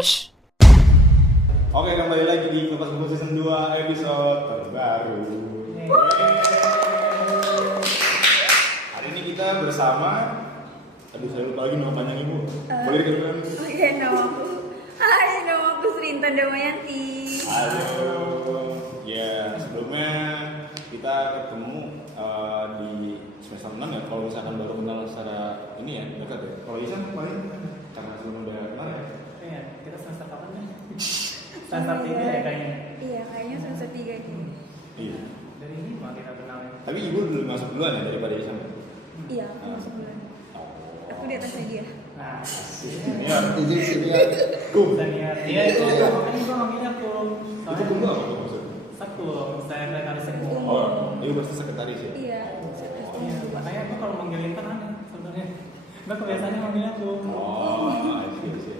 Oke, kembali lagi di Kupas Kupas Season 2 episode terbaru. Hari ini kita bersama, saya lupa lagi nama panjang ibu. Boleh dikenalan? Oke, nama aku Srinta Damayanti. Halo. Ya, sebelumnya kita ketemu di semester 6 ya. Kalau misalkan baru kenal secara ini ya, dekat ya. Kalau Isan paling karena sebelum udah kenal ya. Iya, kita semester kapan nih? Semester 3 ya kayaknya. Iya, kayaknya semester 3 ini. Iya. Dari ini mah kita kenal ya. Tapi ibu dulu masuk duluan ya daripada Isan. Iya, aku masuk bulan. Aku di atasnya dia. Nah, Senior. kum senior. Iya itu makanya gua manggilnya kum. Itu dulu apa maksudnya? Sekum, sekretaris sekum. Oh, ibu pasti sekretaris ya? Iya, Iya, makanya gua kalau manggil Intan aneh sebenarnya. Gua kebiasaannya manggilnya kum. Oh, I see.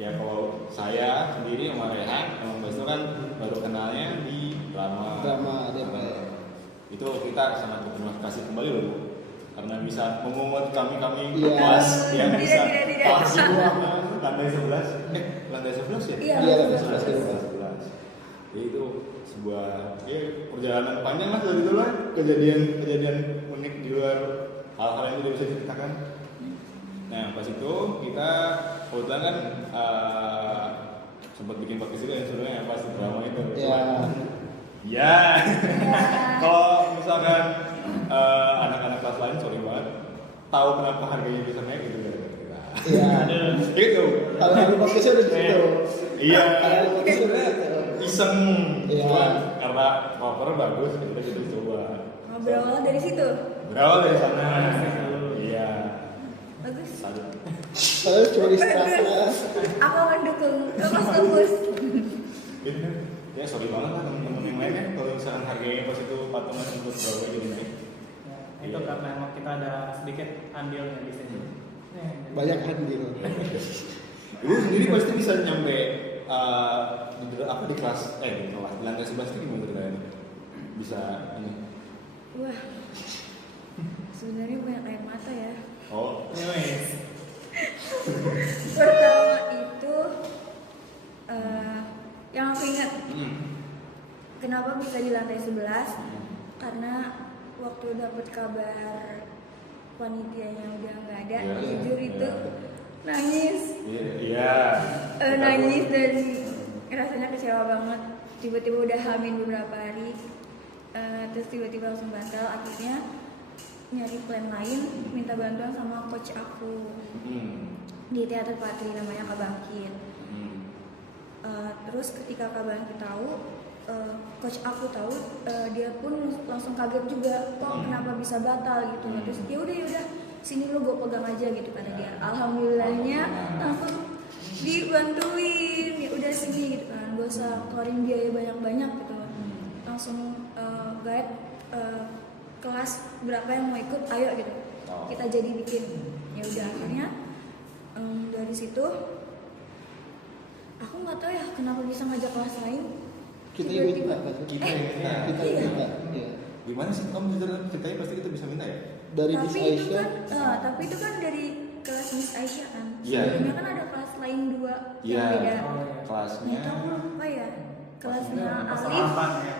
Ya kalau saya sendiri sama Rehan, emang Basto kan baru kenalnya di drama DPR. Itu kita sangat berterima kasih kembali loh Bu. Karena bisa memungut kami Iya. kelas yang bisa Tidak. kelas di ruangan lantai 11. Lantai 11 ya? Iya, lantai 11. Ya, itu sebuah perjalanan panjang lah dari itu lah, kejadian unik di luar hal-hal yang tidak bisa diceritakan. Nah pas itu kita kebetulan kan sempat bikin podcast itu yang sebenarnya pas drama itu. Iya. Ya. Kalau misalkan anak-anak kelas lain sorry banget tahu kenapa harganya bisa naik gitu ya. Iya. Itu. Kalau podcastnya udah gitu. Iya. Kalau podcastnya udah gitu. Iseng. Iya. Cuman karena cover bagus kita jadi coba. berawal dari situ. Berawal dari sana. Iya. Bagus. Salut. Kalau cuma istirahat. Aku akan dukung. Lepas tembus. Ya sorry banget lah teman-teman yang lain kan kalau misalkan harganya pas itu patungan untuk berapa jadi naik. Itu karena emang kita ada sedikit andilnya di sini. Banyak andil. Lu sendiri pasti bisa nyampe di kelas di lantai 11 itu gimana ceritanya? Bisa ini. Wah. Sebenarnya banyak air mata ya. Oh. Anyways, Pertama itu yang aku ingat kenapa bisa di lantai 11 karena waktu dapat kabar panitianya udah nggak ada, Ya, jujur ya. itu nangis. Iya. Nangis dan rasanya kecewa banget. Tiba-tiba udah hamil beberapa hari, terus tiba-tiba langsung batal. Akhirnya nyari plan lain, minta bantuan sama coach aku di teater Patri namanya Kak Bangkit. Terus ketika Kak Bangkit tahu, coach aku tahu, dia pun langsung kaget juga, kok kenapa bisa batal gitu. Terus ya udah sini lu gue pegang aja gitu kata dia. Alhamdulillahnya langsung dibantuin, ya udah sini gitu kan, gak usah keluarin biaya banyak gitu. Langsung guide kelas berapa yang mau ikut, ayo gitu. Kita jadi bikin. Ya udah akhirnya dari situ aku nggak tahu ya kenapa bisa ngajak kelas lain. Kita yang minta. Kita yang minta. Kita yang minta. Iya. Gimana sih kamu ceritanya pasti kita bisa minta ya? Dari Miss Aisyah. Tapi itu kan dari kelas Miss Aisyah kan. Iya. Sebelumnya kan ada kelas lain 2 Iya. yang beda. Kelasnya. Nah, kamu lupa ya? Kelasnya kelas Alif 8 ya.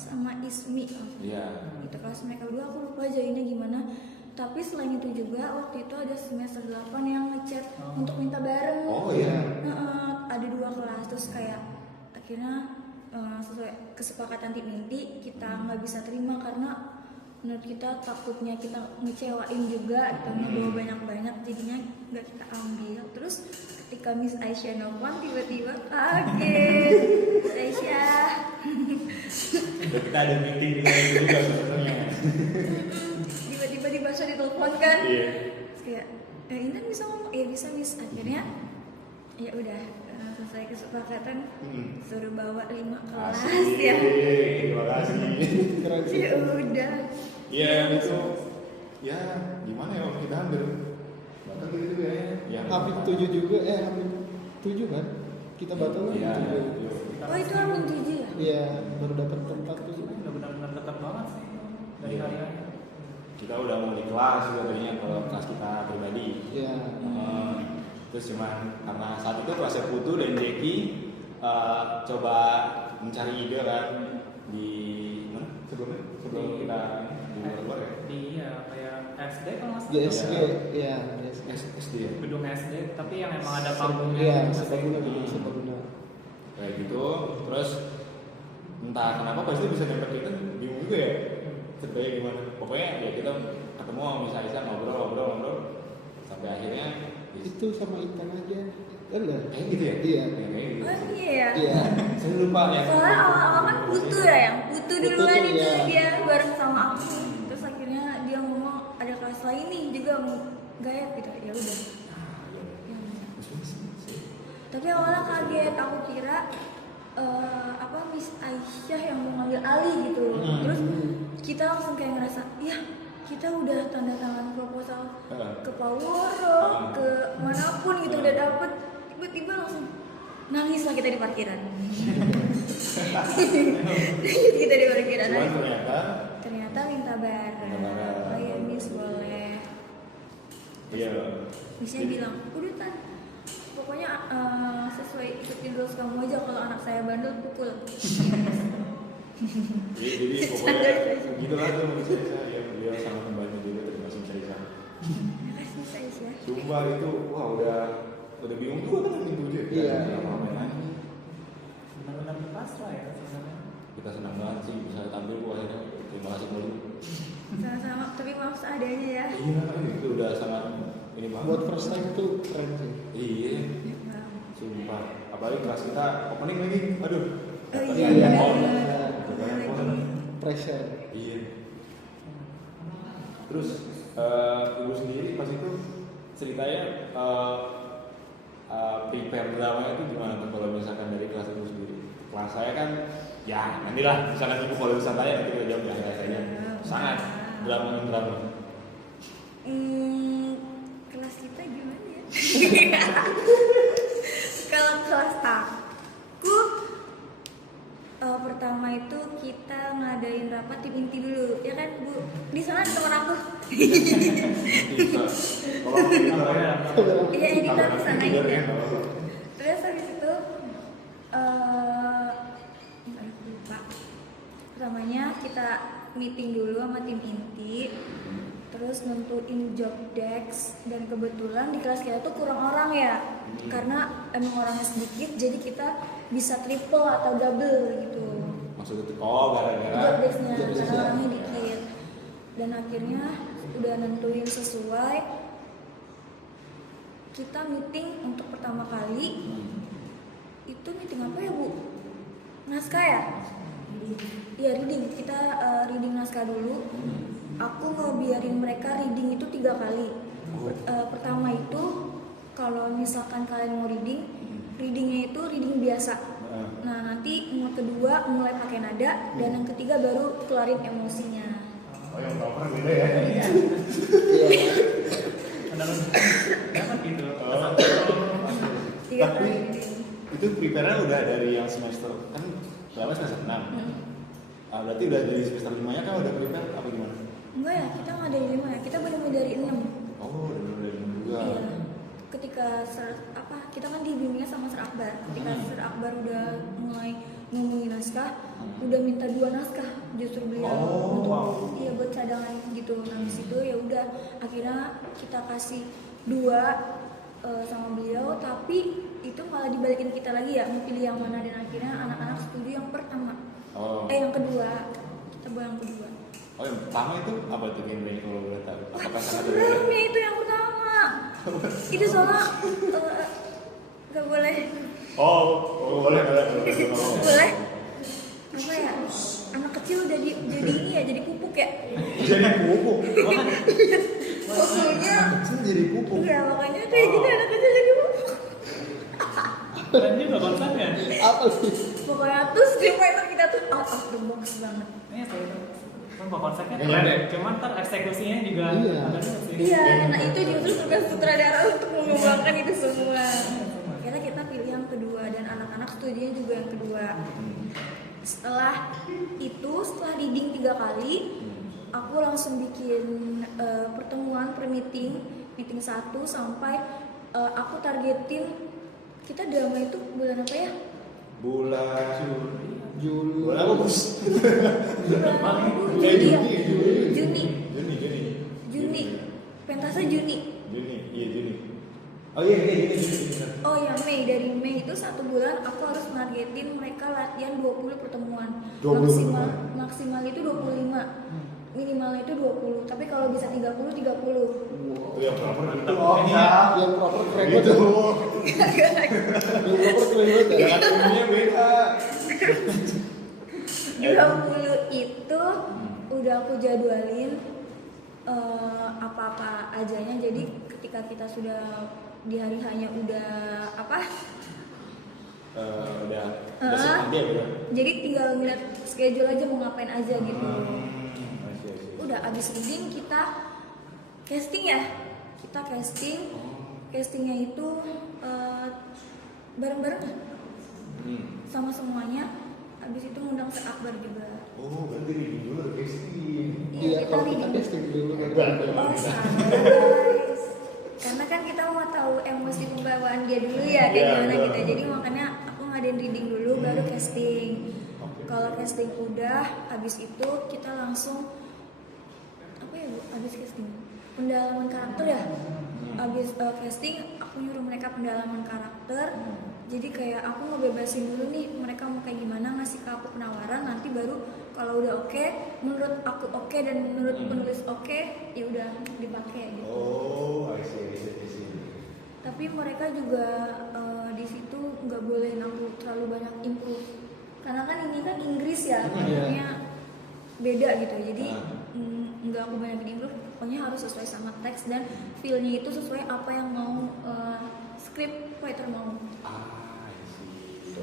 sama Ismi. Iya. Itu kelas mereka berdua, aku lupa jadinya gimana. Tapi selain itu juga waktu itu ada semester 8 yang ngechat untuk minta bareng. Oh iya. Ada 2 kelas, terus kayak akhirnya sesuai kesepakatan tim inti kita nggak bisa terima karena menurut kita takutnya kita ngecewain juga, kita bawa banyak-banyak jadinya nggak kita ambil. Terus ketika Miss Aisyah nelfon tiba-tiba kaget. Miss Aisyah Dan kita ada meeting di sana juga sebenarnya. tiba-tiba dibahas di telepon kan. Iya. Terus kayak Intan bisa ngomong, bisa Miss. Akhirnya ya udah selesai kesepakatan, suruh bawa 5 kelas Asik. ya. Terima kasih. Keren sih. Ya udah. Ya itu. Ya gimana ya kita hampir batal gitu ya. Ya. Hampir 7 juga. Hampir 7 kan? Kita batal kan? Iya. 7. Oh itu Amin 7 ya? Iya, baru dapat tempat tuh. Udah benar-benar dekat banget sih dari Iya. hari-hari. Kita udah mau di kelas juga tadinya kalau kelas kita pribadi. Iya. Terus Terus cuman karena saat itu kelasnya Putu dan Jeki coba mencari ide kan di mana sebelum kita di luar ya. Di kayak SD kalau nggak salah. Di SD, ya. SD ya. Gedung SD, tapi yang emang ada panggungnya. Iya, gitu. Serbaguna gedung Serbaguna. Kayak gitu, terus entah kenapa pas itu bisa nembak kita bingung juga ya ceritanya gimana. Pokoknya ya kita ketemu sama Miss Aisyah ngobrol sampai akhirnya Itu sama Intan aja. Enggak? kayak gitu ya. Iya. Kayak gitu. Oh iya. Iya. Saya lupa ya. Soalnya awal-awal kan Putu ya, yang Putu Putu duluan tuh, itu iya. dia bareng sama aku. Terus akhirnya dia ngomong ada kelas lain nih juga mau gayet gitu. Ya udah. Ya. Tapi awalnya kaget, aku kira Miss Aisyah yang mau ngambil alih gitu. Terus kita langsung kayak ngerasa, ya kita udah tanda tangan proposal ke Paworo, ke manapun gitu udah dapet, tiba-tiba langsung nangis lah kita di parkiran. Kita di parkiran. Cuman Ternyata minta bareng. Minta bareng. Oh iya Miss boleh. iya. Missnya bilang, udah Tan, pokoknya sesuai ikutin rules kamu aja, kalau anak saya bandel pukul. Jadi pokoknya gitu lah tuh Miss Aisyah ya, beliau sangat membantu juga terima kasih Miss Aisyah. Makasih Miss Aisyah. Sumpah itu wah udah bingung juga kan yang tujuh Iya. Main lagi. Benar-benar pas lah ya sebenarnya. Kita senang banget sih bisa tampil bu akhirnya. Terima kasih dulu. Sama-sama, tapi maaf seadanya ya. Iya itu udah sangat ini banget. Buat first time tuh keren sih. Iya. Sumpah. Apalagi kelas kita opening lagi. Aduh. Oh Tadi iya, ada iya. on. Iya. Pressure. Iya. Terus ibu sendiri pas itu ceritanya prepare dramanya itu gimana tuh kalau misalkan dari kelas ibu sendiri? Kelas saya kan ya nantilah misalkan ibu kalau bisa tanya nanti kita jawab ya rasanya sangat drama. Kelas kita gimana ya? Kalau kelas aku pertama itu kita ngadain rapat tim inti dulu, ya kan Bu? Di sana ada teman aku. Iya, editor di sana gitu ya. Terus habis itu aku lupa. Pertamanya kita meeting dulu sama tim inti, terus nentuin job desk, dan kebetulan di kelas kita tuh kurang orang ya, karena emang orangnya sedikit, jadi kita bisa triple atau double gitu. Maksudnya tuh gara-gara Job desknya karena orangnya dikit, dan akhirnya udah nentuin sesuai. Kita meeting untuk pertama kali. Itu meeting apa ya Bu? Naskah ya? Iya reading. Kita reading naskah dulu. Aku ngebiarin mereka reading itu 3 kali. Pertama itu kalau misalkan kalian mau readingnya itu reading biasa. Nah nanti yang kedua mulai pakai nada, dan yang ketiga baru keluarin emosinya. Oh yang proper beda ya. Dapat gitu. 3 Tapi kali reading. itu prepare-nya udah dari yang semester kan berapa semester 6. Berarti udah dari semester 5-nya kan udah prepare apa gimana? Enggak ya, kita nggak dari 5 ya, kita benar-benar dari 6. Oh, udah dari 6 juga. Iya. Ketika kita kan dibimbingnya sama Sir Akbar. Ketika Sir Akbar udah mulai ngomongin naskah, udah minta 2 naskah justru beliau untuk iya buat cadangan gitu. Nah di situ ya udah akhirnya kita kasih 2 sama beliau, tapi itu malah dibalikin kita lagi ya, mau pilih yang mana, dan akhirnya anak-anak setuju yang pertama. Yang kedua, kita bawa yang kedua. Oh yang pertama itu apa tuh genre kalau boleh tahu? Apakah sangat Sebelumnya itu yang pertama. Itu soalnya nggak boleh. Boleh. Boleh. Apa ya? Anak kecil jadi ini ya, jadi pupuk ya. Jadi pupuk. Pokoknya Kecil jadi pupuk. enggak, makanya kayak gitu anak kecil jadi pupuk. Keren juga konsepnya. Apa sih? Pokoknya tuh screenwriter kita tuh out of the box banget. Iya, kan konsepnya Iya, keren. iya. Cuman ntar eksekusinya juga Iya. ada juga sih. Iya, nah itu justru tugas sutradara untuk mengembangkan itu semua. Akhirnya kita pilih yang kedua, dan anak-anak setujunya juga yang kedua. Setelah reading 3 kali, aku langsung bikin pertemuan per meeting 1 sampai aku targetin kita drama itu bulan apa ya? Bulan Juli. bulan apa bos? Juni ya? Juni. Juni. Pentasnya Juni. Iya Juni. Oh iya Juni. Oh ya Mei, dari Mei itu 1 bulan aku harus nargetin mereka latihan 20 pertemuan. 20 Maksimal itu 25. Minimalnya itu 20. Tapi kalau bisa 30 30. Itu yang proper gitu. Yang proper keren banget. Gitu. Yang proper keren banget ya. Jangan umumnya beda. 20 itu udah aku jadwalin apa-apa ajanya. Jadi ketika kita sudah di hari hanya udah apa? Udah siap dia udah. Jadi tinggal ngeliat schedule aja mau ngapain aja gitu. Masih. Udah abis reading kita casting ya. Kita casting. Castingnya itu bareng-bareng sama semuanya. Abis itu ngundang Akbar juga. Oh, berarti reading dulu casting. Iya, kita kalau kita reading. testing dulu kan. Oh sama guys. Karena kan kita mau tahu emosi pembawaan dia dulu ya kayak Iya, gimana betul. gitu. Jadi makanya aku ngadain reading dulu baru casting. Kalau casting udah, habis itu kita langsung apa ya Bu? Habis casting pendalaman karakter ya. Habis casting aku nyuruh mereka pendalaman karakter. Jadi kayak aku ngebebasin dulu nih mereka mau kayak gimana, ngasih ke aku penawaran, nanti baru kalau udah oke, menurut aku oke dan menurut penulis oke, ya udah dipakai gitu. Oh, I see. Tapi mereka juga di situ nggak boleh aku terlalu banyak improve, karena kan ini kan Inggris ya, makanya beda gitu. Jadi nggak aku banyak improve, pokoknya harus sesuai sama teks dan feel-nya itu sesuai apa yang mau script writer mau. I see.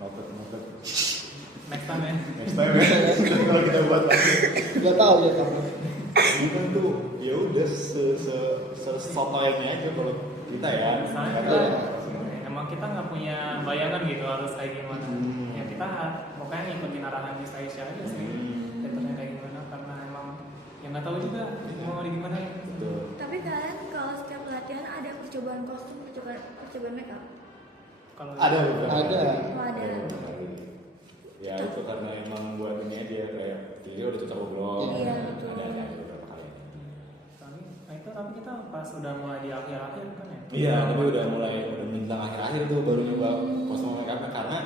Noted. Next time ya. Next time ya. Kalau kita buat lagi. Nggak tahu ya kamu. Ini kan tuh ya udah sesotoyannya aja kalau kita ya. Misalnya Karena emang kita nggak punya bayangan gitu harus kayak gimana. Ya kita pokoknya ngikutin arahan Miss Aisyah aja sih. Teaternya kayak gimana karena emang yang nggak tahu juga mau di gimana. betul. Tapi kalian kalau setiap latihan ada percobaan kostum, percobaan makeup? Kalau Ada betul. Ada. Oh, ada. Ya itu karena emang buat ini aja kayak dia udah cocok belum. Iya, betul. Ada beberapa kali. tapi kita pas udah mulai di akhir-akhir kan ya. Iya, tapi udah menjelang akhir-akhir tuh baru nyoba kostum makeupnya karena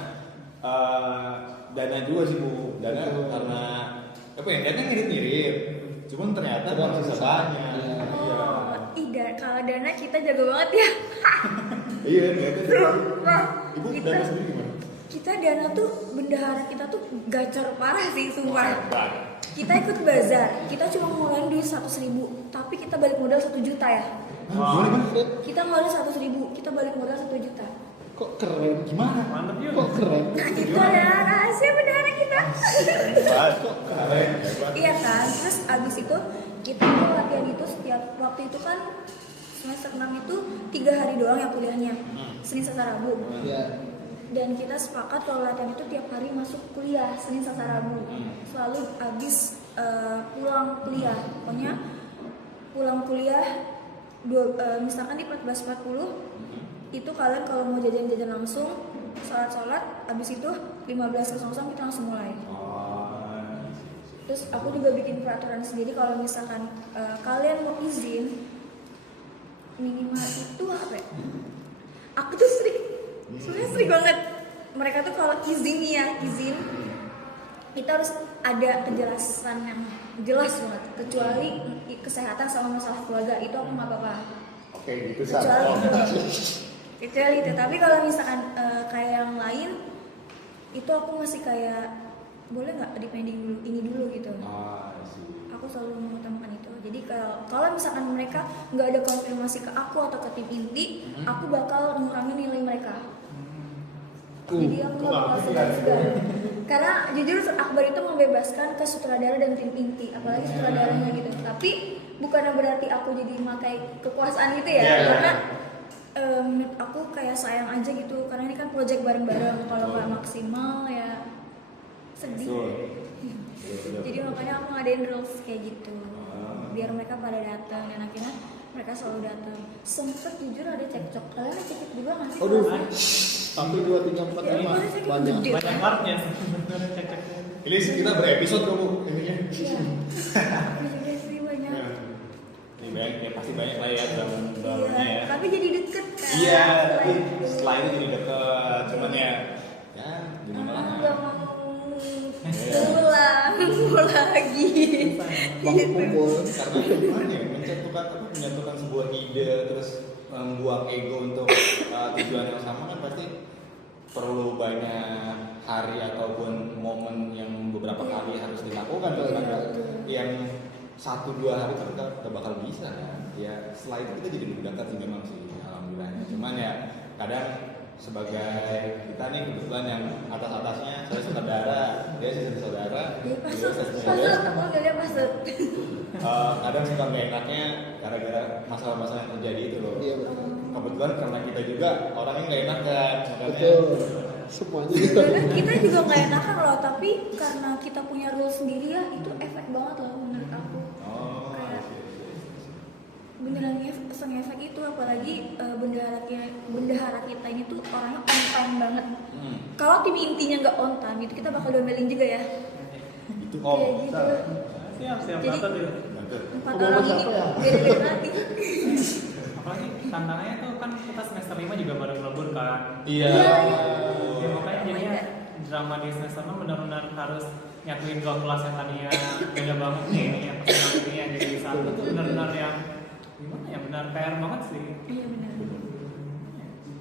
dana juga sih Bu. Dana karena apa ya? Dana mirip-mirip. Cuman ternyata masih sisa banyak. Iya. Kalau Dana kita jago banget ya. Iya, ternyata. Sumpah. Ibu Kita- Dana sendiri gimana? Kita Dana tuh bendahara kita tuh gacor parah sih sumpah. Hebat. Kita ikut bazar, kita cuma ngulain duit 100.000, tapi kita balik modal 1 juta ya. Gimana? Kita ngeluarin 100.000, kita balik modal 1 juta. Kok keren? Gimana? Mantep Kok juga. keren? Nah itu adalah rahasia bendahara kita. Hebat. Keren. Hebat. Iya kan, terus abis itu kita tuh latihan itu setiap waktu itu kan semester 6 itu 3 hari doang ya kuliahnya, Senin Selasa Rabu. Ya. Dan kita sepakat kalau latihan itu tiap hari masuk kuliah Senin Selasa Rabu. Selalu abis pulang kuliah, pokoknya pulang kuliah misalkan di 14.40 itu kalian kalau mau jajan-jajan langsung sholat abis itu 15.00 kita langsung mulai. Terus aku juga bikin peraturan sendiri kalau misalkan kalian mau izin minimal itu apa ya? Aku tuh sebenarnya strict banget. Mereka tuh kalau izin nih ya, izin itu harus ada kejelasan yang jelas banget. Kecuali kesehatan sama masalah keluarga itu aku nggak apa-apa. Oke, gitu Kecuali itu. Tapi kalau misalkan kayak yang lain itu aku masih kayak boleh nggak depending dulu ini dulu gitu. Aku selalu mengutamakan itu. Jadi kalau misalkan mereka nggak ada konfirmasi ke aku atau ke tim inti, aku bakal ngurangin nilai mereka. Jadi aku nggak bakal segan-segan. Karena jujur Akbar itu membebaskan ke sutradara dan tim inti, apalagi sutradaranya gitu. Tapi bukannya berarti aku jadi memakai kekuasaan gitu ya, karena menurut aku kayak sayang aja gitu. Karena ini kan project bareng-bareng. Kalau nggak maksimal ya sedih. Jadi makanya aku ngadain rules kayak gitu biar mereka pada datang dan akhirnya mereka selalu datang. Sempet jujur ada cekcok. Kalian ada cekcok juga nggak sih? Aduh. Kelas? 1, 2, 3, 4, Ya, 5 ada cekcok banyak. gede. Banyak partnya sebenarnya cek-ceknya. Ini kita berepisode dulu ininya. Iya. Juga sih banyak. Ya. Ini banyak, ya pasti banyak lah ya dalamnya Iya, ya. tapi jadi deket kan. Iya, tapi setelah itu. setelah itu jadi deket. Cuman ya gimana lah. Nggak mau pulang lagi. Waktu kumpul. Karena gimana ya, menyatukan sebuah ide terus membuang ego untuk tujuan yang sama kan pasti perlu banyak hari ataupun momen yang beberapa kali harus dilakukan Iya, kan. betul. Yang 1-2 hari kan udah bakal bisa kan. Ya setelah itu kita jadi lebih dekat sih memang sih alhamdulillahnya. Cuman ya kadang sebagai kita nih kebetulan yang atas-atasnya saya saudara, dia sih saudara, Dia dia pasut, saudara. aku nggak pasut. Kadang suka nggak enaknya gara-gara masalah-masalah yang terjadi itu loh. Iya betul. Kebetulan karena kita juga orangnya nggak enak kan, makanya Betul. Semuanya gitu. Sebenarnya kita juga nggak enakan loh, tapi karena kita punya rule sendiri ya, itu efek banget loh menurut aku. Oh, Kayak iya. beneran ngefek itu, apalagi bendahara kita ini tuh orangnya on time banget. Kalau tim intinya nggak on time itu kita bakal domelin juga ya. Itu Kayak gitu. Siap Jadi- banget itu. 4 Udah orang mau ini siapa ya? beda-beda lagi. Apalagi tantangannya tuh kan kita semester 5 juga baru melebur kan. Iya. Iya, Ya, makanya Oh my jadinya God. drama di semester 6 benar-benar harus nyatuin dua kelas yang tadinya beda banget nih, yang personality yang jadi satu tuh benar-benar yang gimana ya, benar PR banget sih. Iya benar.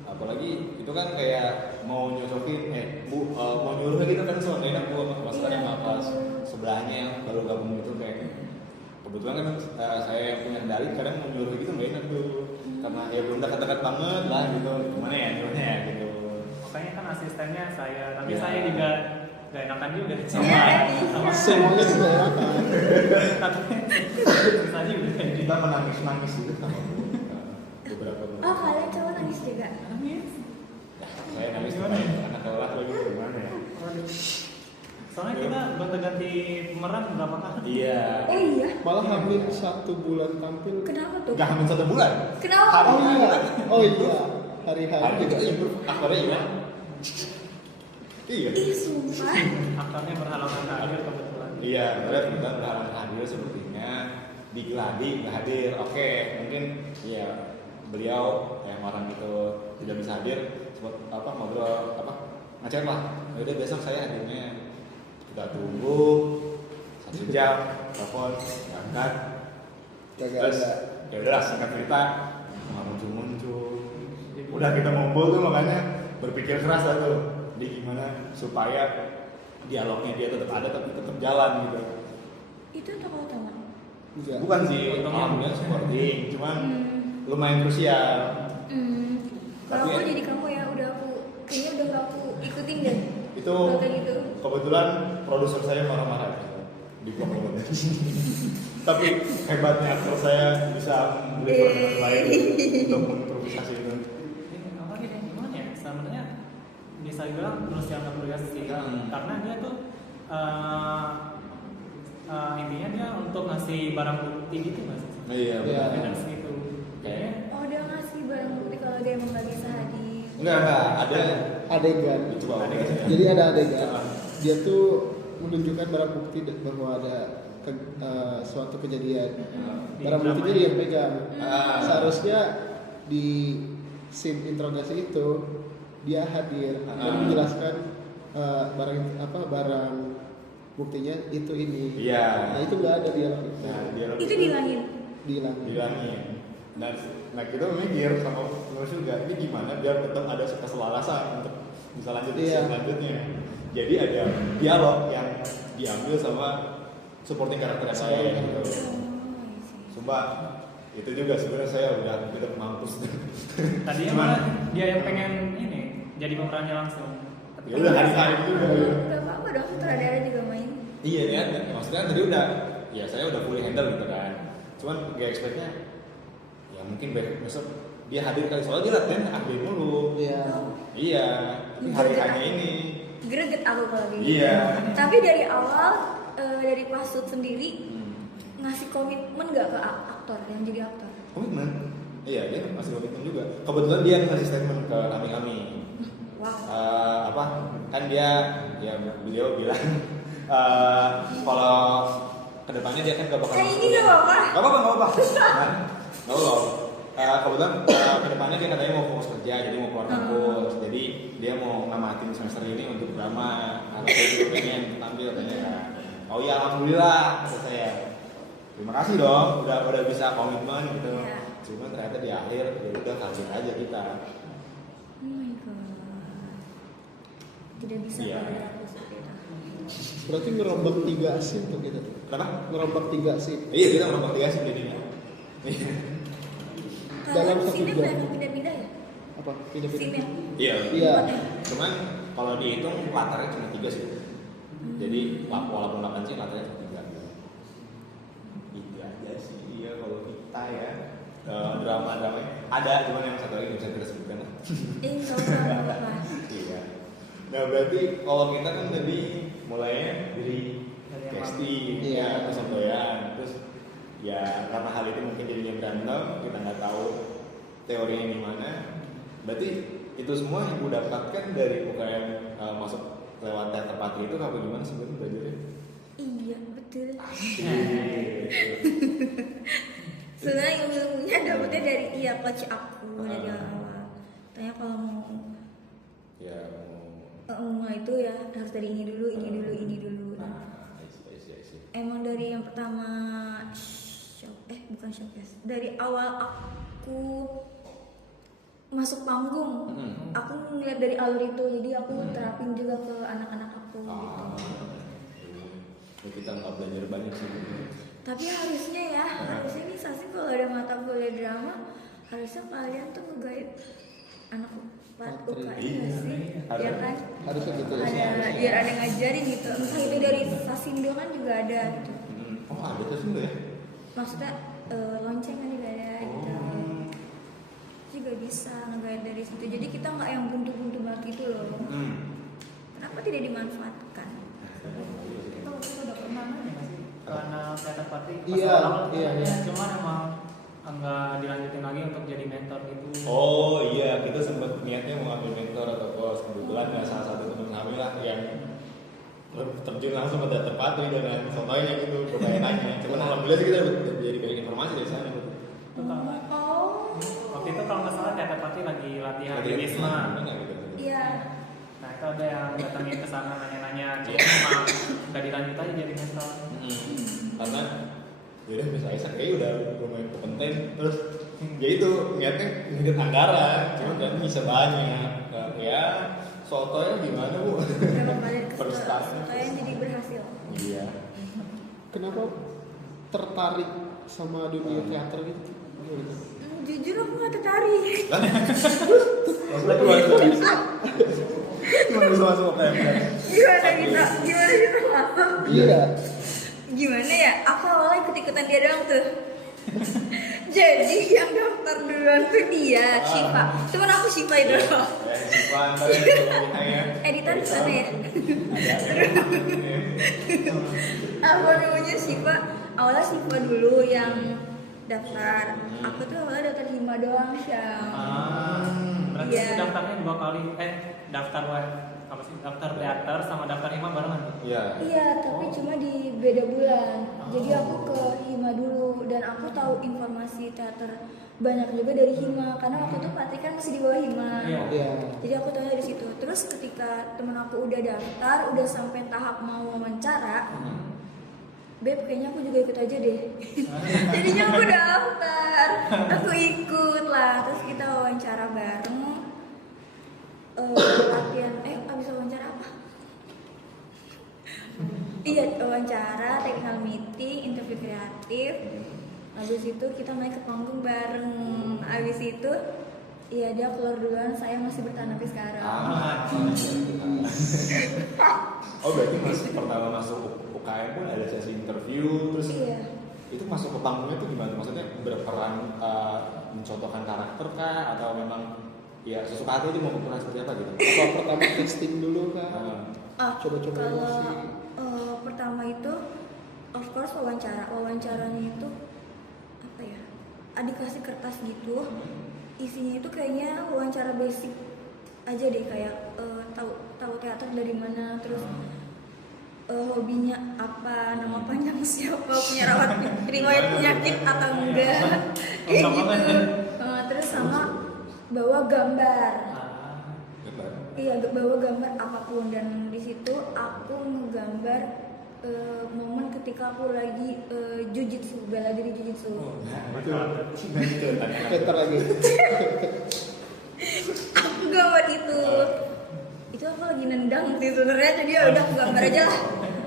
Apalagi itu kan kayak mau nyocokin, mau nyuruh gitu kan soalnya enak gua masalah yang pas sebelahnya baru gabung itu kayak kebetulan kan saya yang punya kendali kadang mau nyuruh gitu nggak enak tuh karena ya belum dekat-dekat banget lah gitu gimana ya nyuruhnya ya gitu. Makanya kan asistennya saya, tapi Ya. saya juga gak enakan juga sama Semuanya juga enakan. tapi susah juga Kita menangis gitu sama beberapa Oh kalian cowok nangis juga? nangis. saya nangis Gimana ya? anak kelas lagi gimana ya. Soalnya kita gonta-ganti pemeran berapa kali. Iya. Oh iya. Malah hamil 1 bulan tampil. Kenapa tuh? Nggak hamil 1 bulan. Kenapa? Hari Oh iya. Oh iya. Hari-hari Hari juga. juga improve aktornya hilang. Iya. Ih sumpah. Aktornya berhalangan hadir kebetulan. Iya, benar kebetulan berhalangan hadir sepertinya di Gladi nggak hadir. Oke, mungkin iya beliau yang orang itu tidak bisa hadir. Sebab apa ngobrol apa ngechat lah. Udah besok saya hadirnya. Kita tunggu 1 jam, telepon, angkat. Kagak Terus ada. ya udah singkat cerita nggak muncul. Udah kita ngumpul tuh makanya berpikir keras lah tuh. Jadi gimana supaya dialognya dia tetap ada tapi tetap jalan gitu. Itu atau kalau tahu? Enggak. Bukan sih, Untungnya alhamdulillah supporting, cuman Hmm. lumayan krusial. Kalau Tapi aku ya- jadi kamu ya udah aku kayaknya udah gak aku ikutin deh. Itu Kalau kayak gitu. kebetulan produser saya marah-marah di blog. Tapi hebatnya aktor saya bisa deliver dengan baik untuk mengimprovisasi itu. Apa gitu gimana ya? Sebenarnya bisa dibilang terus yang terlihat sih karena dia tuh intinya dia untuk ngasih barang bukti gitu nggak sih? Iya, benar. Evidence gitu. Kayaknya Oh dia ngasih barang bukti kalau dia emang gak bisa hadir. Enggak, ada. Adegan. Coba Adegan. Jadi ada adegan. Dia tuh menunjukkan barang bukti bahwa ada suatu kejadian. Di Barang buktinya dramanya. dia yang pegang. Ah. Seharusnya di scene interogasi itu dia hadir dan Ah. menjelaskan barang buktinya itu ini. Iya. Nah itu nggak ada dialog Nah, dia Itu dihilangin. dihilangin. bilangin. Nah kita mikir sama penulis juga ini gimana biar tetap ada keselarasan untuk bisa lanjut ke Iya. scene selanjutnya. Jadi ada dialog yang diambil sama supporting karakter yang lain gitu. Oh, iya sih. Sumpah itu juga sebenarnya saya udah mampus. tadinya Cuman- malah dia yang pengen ini jadi pemerannya langsung. Tapi Ya udah hari-hari juga. Gak apa-apa dong, sutradara juga main. Iya ya, maksudnya tadi udah ya saya udah fully handle gitu kan. Cuman gak expectnya ya mungkin besok dia hadir kali soalnya dia latihan ahli mulu. Iya. Iya, tapi hari-harinya ini. Greget aku kalau kayak gitu. Iya. Tapi dari awal dari Pasut sendiri Hmm. ngasih komitmen gak ke aktor yang jadi aktor? Komitmen. Iya, dia masih komitmen juga. Kebetulan dia ngasih statement ke kami. Wah. Kan dia ya beliau bilang kalau kedepannya dia kan gak bakal Ini gak apa-apa. Gak apa-apa. Kebetulan kedepannya dia katanya mau fokus kerja, jadi mau keluar kampus. Jadi dia mau ngamatin semester ini untuk drama. Karena saya juga pengen tampil katanya kan. Oh iya, alhamdulillah kata saya. Terima kasih dong, udah bisa komitmen gitu. Iya. Cuma ternyata di akhir ya udah kaget aja kita. Oh my god. Tidak bisa Iya. kalau aku seperti itu. Berarti ngerombak 3 scene tuh kita. Kenapa? Ngerombak 3 scene. Iya, kita merombak 3 sih jadinya. Dalam Kalian satu sini jam. banyak pindah-pindah ya? Apa? Pindah-pindah. Sim ya? Iya. Iya. Cuman kalau dihitung latarnya cuma 3 sih. Jadi walaupun 8 sih latarnya cuma 3. Itu aja sih iya kalau kita ya. Drama-drama ada, cuman yang satu lagi nggak bisa kita sebutkan lah. Nggak usah, nggak apa-apa. Iya. Nah berarti kalau kita kan tadi mulainya dari Dari casting, Iya. ya, kesampaian, terus ya karena hal itu mungkin jadinya berantem, kita nggak tahu teorinya gimana. Berarti itu semua yang gue dapatkan dari UKM masuk lewat teater patri itu apa gimana sebenarnya belajarnya? Iya, betul. Iya. Sebenarnya ilmunya dapetnya dari coach aku dari awal. Tanya kalau mau Ya mulai itu ya harus dari ini dulu. I see. Emang dari yang pertama bukan showcase. Dari awal aku masuk panggung, aku ngeliat dari alur itu, jadi aku terapin juga ke anak-anak aku. Ya kita nggak belajar banyak sih. Tapi harusnya nih Sasi kalau ada mata kuliah drama, harusnya kalian tuh nge-guide anak UKM nggak sih? Ya kan? Harusnya gitu ya. Ada biar ada yang ngajarin gitu. Entah itu dari Sasindo kan juga ada gitu. Oh ada terus juga ya? Maksudnya lonceng kan juga ada gitu. Juga bisa nge-guide dari situ. Jadi kita nggak yang buntu-buntu banget gitu loh. Kenapa tidak dimanfaatkan? Kita waktu itu udah pernah nanya nggak sih? Karena teater party pas Iya, awal iya. cuman emang nggak dilanjutin lagi untuk jadi mentor gitu. Oh iya, kita sempat niatnya mau ambil mentor atau bos. Kebetulan ya salah satu teman kami lah yang terjun langsung ke teater patri dengan contohnya gitu, pertanyaannya. Cuman alhamdulillah sih kita dapat jadi banyak informasi dari sana. Itu waktu itu kalau nggak salah teater party lagi latihan di Wisma. Iya. Nah itu ada yang datangin ke sana nanya-nanya, jadi emang nggak dilanjut aja jadi mentor. Karena yaudah biasa Aisyah kayaknya udah lumayan kompeten. Terus ya itu niatnya ngikut anggaran, cuma kan bisa banyak. Ya sotonya gimana bu? Memang kalian Prestasi. kalian jadi berhasil. Iya. Kenapa tertarik sama dunia teater gitu? Gimana? Jujur aku nggak tertarik. Gimana bisa masuk UKM? Gimana kita masuk? Iya. Gimana ya? Aku awalnya ikut-ikutan dia doang tuh. Jadi yang daftar duluan tuh dia, Shiva. Cuman aku Shiva itu. Siapa ntar ya? Editan di sana ya. Apa namanya Shiva? Awalnya Shiva dulu yang daftar. Aku tuh awalnya daftar Hima doang, Syam. Berarti Iya. daftarnya 2 kali, daftar apa sih? Daftar teater sama daftar Hima barengan tuh? Iya. Iya, tapi cuma di beda bulan. Jadi aku ke Hima dulu dan aku tahu informasi teater banyak juga dari Hima karena waktu itu Patri kan masih di bawah Hima. Iya. Iya. Jadi aku tahu dari situ. Terus ketika temen aku udah daftar, udah sampai tahap mau wawancara, Beb kayaknya aku juga ikut aja deh. Jadinya aku daftar, aku ikut lah. Terus kita wawancara bareng. Latihan, abis wawancara apa? Iya, wawancara, technical meeting, interview kreatif. Habis itu kita naik ke panggung bareng. Habis itu, iya dia keluar duluan, saya masih bertahan sampai sekarang. Oh berarti pertama masuk UKM pun ada sesi interview, terus Iya. itu masuk ke panggungnya tuh gimana? Maksudnya berperan mencontohkan karakter kah atau memang ya sesuka hati itu mau berperan seperti apa gitu? Apa pertama casting dulu kan? Coba-coba Kalau emosi. pertama itu, of course wawancaranya itu apa ya? dikasih kertas gitu, isinya itu kayaknya wawancara basic aja deh, kayak tahu teater dari mana, terus hobinya apa, nama panjang siapa, punya riwayat penyakit atau enggak, kayak gitu. Terus sama bawa gambar. Iya, bawa gambar apapun, dan di situ aku menggambar momen ketika aku lagi jujitsu, bela diri jujitsu. Peter lagi. Aku gambar itu aku lagi nendang sih sebenarnya, jadi ya udah aku gambar aja lah.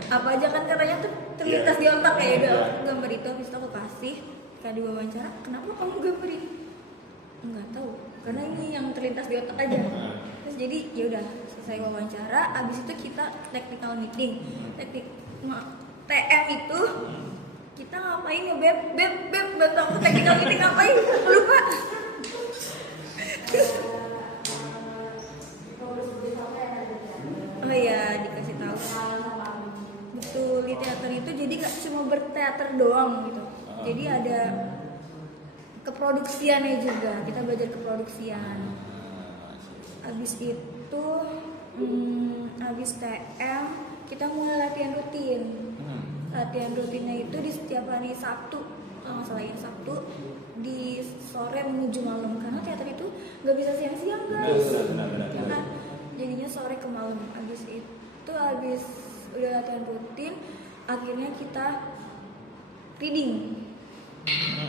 Apa aja kan katanya tuh terlintas di otak, ya udah aku gambar itu, habis itu aku kasih kayak diwawancara, kenapa kamu gambar ini? Enggak tahu, karena ini yang terlintas di otak aja. Terus jadi ya udah selesai wawancara, abis itu kita technical meeting. TM itu kita ngapain ya, beb bantu aku technical meeting ngapain? Aku lupa. Oh iya, dikasih tahu. Betul, di teater itu jadi gak cuma berteater doang gitu. Jadi ada keproduksiannya juga, kita belajar keproduksian. Abis itu abis TM kita mulai latihan rutin. Latihan rutinnya itu di setiap hari Sabtu, kalau nggak salah ya Sabtu di sore menuju malam, karena teater itu nggak bisa siang-siang guys. Ya kan? Jadinya sore ke malam. Abis itu udah latihan rutin, akhirnya kita reading.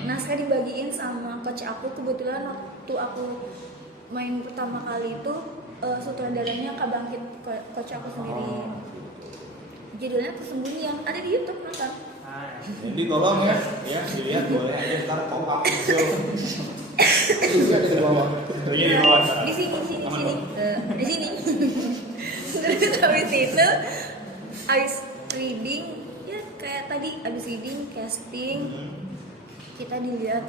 Naskah dibagiin sama coach aku. Kebetulan waktu aku main pertama kali itu sutradaranya Kak Bangkit, coach aku sendiri. Judulnya Persembunyian, ada di YouTube, nonton. Jadi tolong ya dilihat, boleh aja ntar pop up muncul. Di bawah. Di bawah. Di sini. Terus habis itu, habis reading, ya kayak tadi habis reading, casting, kita dilihat.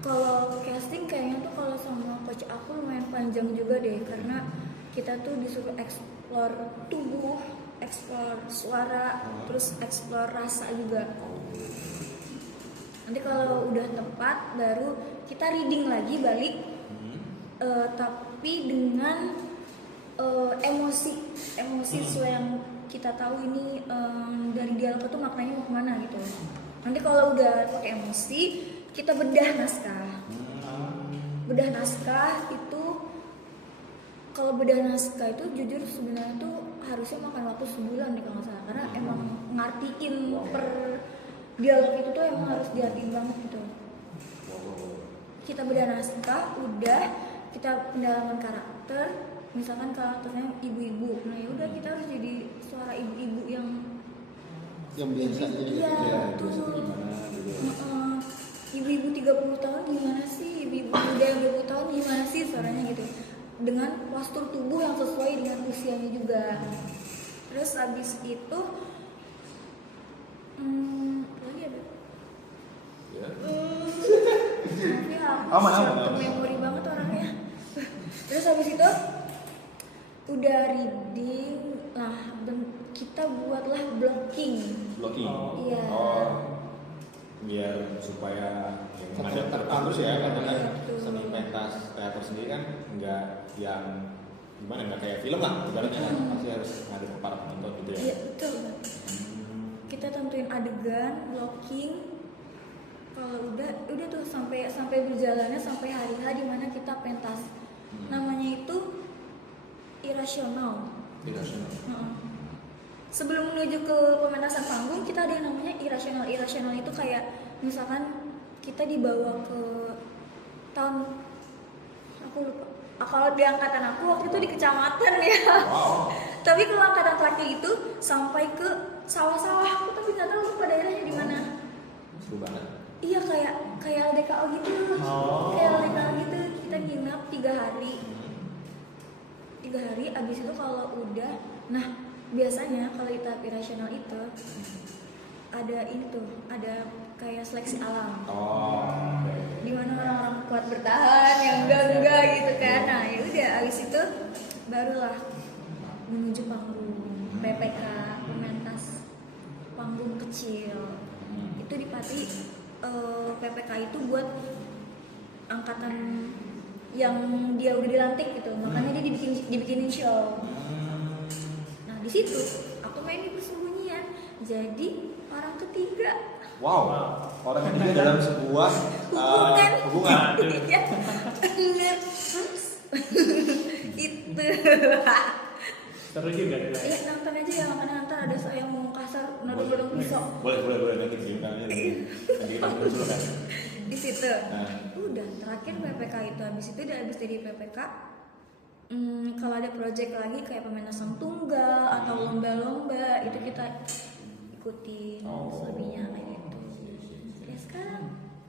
Kalau casting kayaknya tuh kalau sama coach aku lumayan panjang juga deh, karena kita tuh disuruh explore tubuh, explore suara, terus explore rasa juga. Nanti kalau udah tepat baru kita reading lagi balik, tapi dengan emosi sesuai yang kita tahu ini dari dialog itu maknanya mau kemana gitu. Nanti kalau udah pakai emosi, kita bedah naskah. Bedah naskah itu, kalau bedah naskah itu jujur sebenarnya tuh harusnya makan waktu sebulan deh kalau nggak salah, karena emang ngartiin per dialog itu tuh emang harus diartiin banget gitu. Kita bedah naskah, udah kita pendalaman karakter, misalkan karakternya ibu-ibu, nah ya udah kita harus jadi suara ibu-ibu yang biasa aja. Iya, betul. Ibu-ibu 30 tahun gimana sih, ibu-ibu muda yang 20 tahun gimana sih suaranya gitu, dengan postur tubuh yang sesuai dengan usianya juga. Terus abis itu apa lagi ada? Tapi aku short memori banget orangnya. Terus abis itu udah reading, nah kita buatlah blocking. Iya. Biar supaya ada terus ya, karena kan seni pentas teater sendiri kan nggak yang gimana, nggak kayak film lah ibaratnya kan, pasti harus ada para penonton gitu ya. Iya betul. Kita tentuin adegan, blocking. Kalau udah tuh sampai berjalannya sampai hari H di mana kita pentas. Namanya itu irasional. Sebelum menuju ke pementasan panggung, kita ada yang namanya irasional. Irasional itu kayak misalkan kita dibawa ke tahun, aku lupa. Kalau di angkatan aku waktu itu di kecamatan ya. Wow. Tapi kalau angkatan laki itu sampai ke sawah-sawah. Aku tapi nggak tahu lupa daerahnya di mana. Seru banget. Iya kayak LDKO gitu. Kayak LDKO gitu. Kita nginap 3 hari. 3 hari. Abis itu kalau udah, nah biasanya kalau di tahap irasional itu ada ini tuh, ada kayak seleksi alam. Dimana orang-orang kuat bertahan, yang enggak gitu kan. Nah ya udah, abis itu barulah menuju panggung PPK, pementas panggung kecil. Itu di Pati PPK itu buat angkatan yang dia udah dilantik gitu, makanya dia dibikinin show. Nah di situ aku main di persembunyian, jadi orang ketiga. Wow, orang ketiga dalam sebuah hubungan. Iya, bener. Itu. Seru juga ya. Iya nonton aja ya, makanya ntar ada saya yang ngomong kasar, nodong-nodong pisau. Boleh nanti diundangnya nanti kita dulu kan. Di situ. Nah. Udah terakhir PPK itu, habis itu udah habis dari PPK. Kalau ada project lagi kayak pementasan tunggal atau lomba-lomba itu kita ikutin selebihnya kayak gitu. Kayak sekarang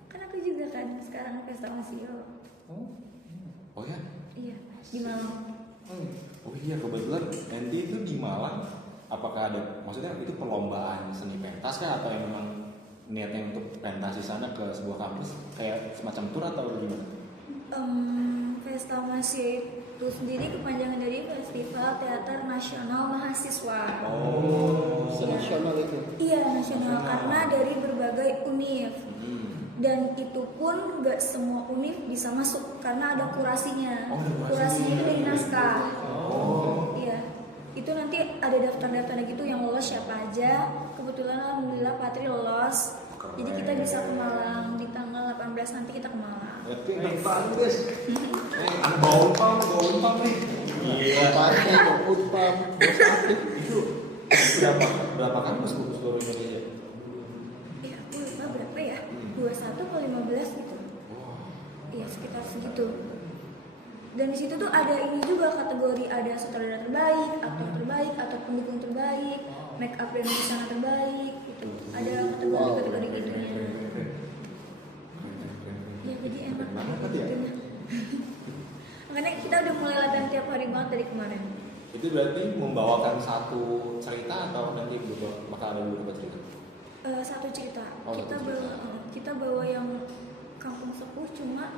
kan aku juga kan sekarang pesta Masio. Oh ya? Iya di Malang. Oh iya, kebetulan nanti itu di Malang. Apakah ada, maksudnya itu perlombaan seni pentas kah atau yang memang niatnya untuk pentas di sana ke sebuah kampus kayak semacam tour atau gimana? Pesta Masio itu sendiri kepanjangan dari Festival Teater Nasional Mahasiswa. Nasional itu. Iya nasional karena dari berbagai univ. Dan itu pun nggak semua univ bisa masuk karena ada kurasinya. Kurasinya itu dari naskah. Iya. Itu nanti ada daftar-daftar gitu yang lolos siapa aja. Kebetulan alhamdulillah Patri lolos. Jadi kita bisa ke Malang di tanggal 18 nanti kita ke Malang. Tapi depan guys. Ada bau umpam nih. Iya. Unpam. Itu berapa kampus Bu seluruh Indonesia? Iya, aku lupa berapa ya? 21 atau 15 gitu. Iya, sekitar segitu. Dan di situ tuh ada ini juga kategori, ada sutradara terbaik, aktor terbaik, atau pendukung terbaik, make up dan busana terbaik gitu. Ada kategori gitunya. Ya jadi enak banget gitu. Makanya kita udah mulai latihan tiap hari banget dari kemarin. Itu berarti membawakan satu cerita atau nanti bakal ada beberapa cerita? Satu cerita. Oh, Kita bawa yang Kampung Sepuh, cuma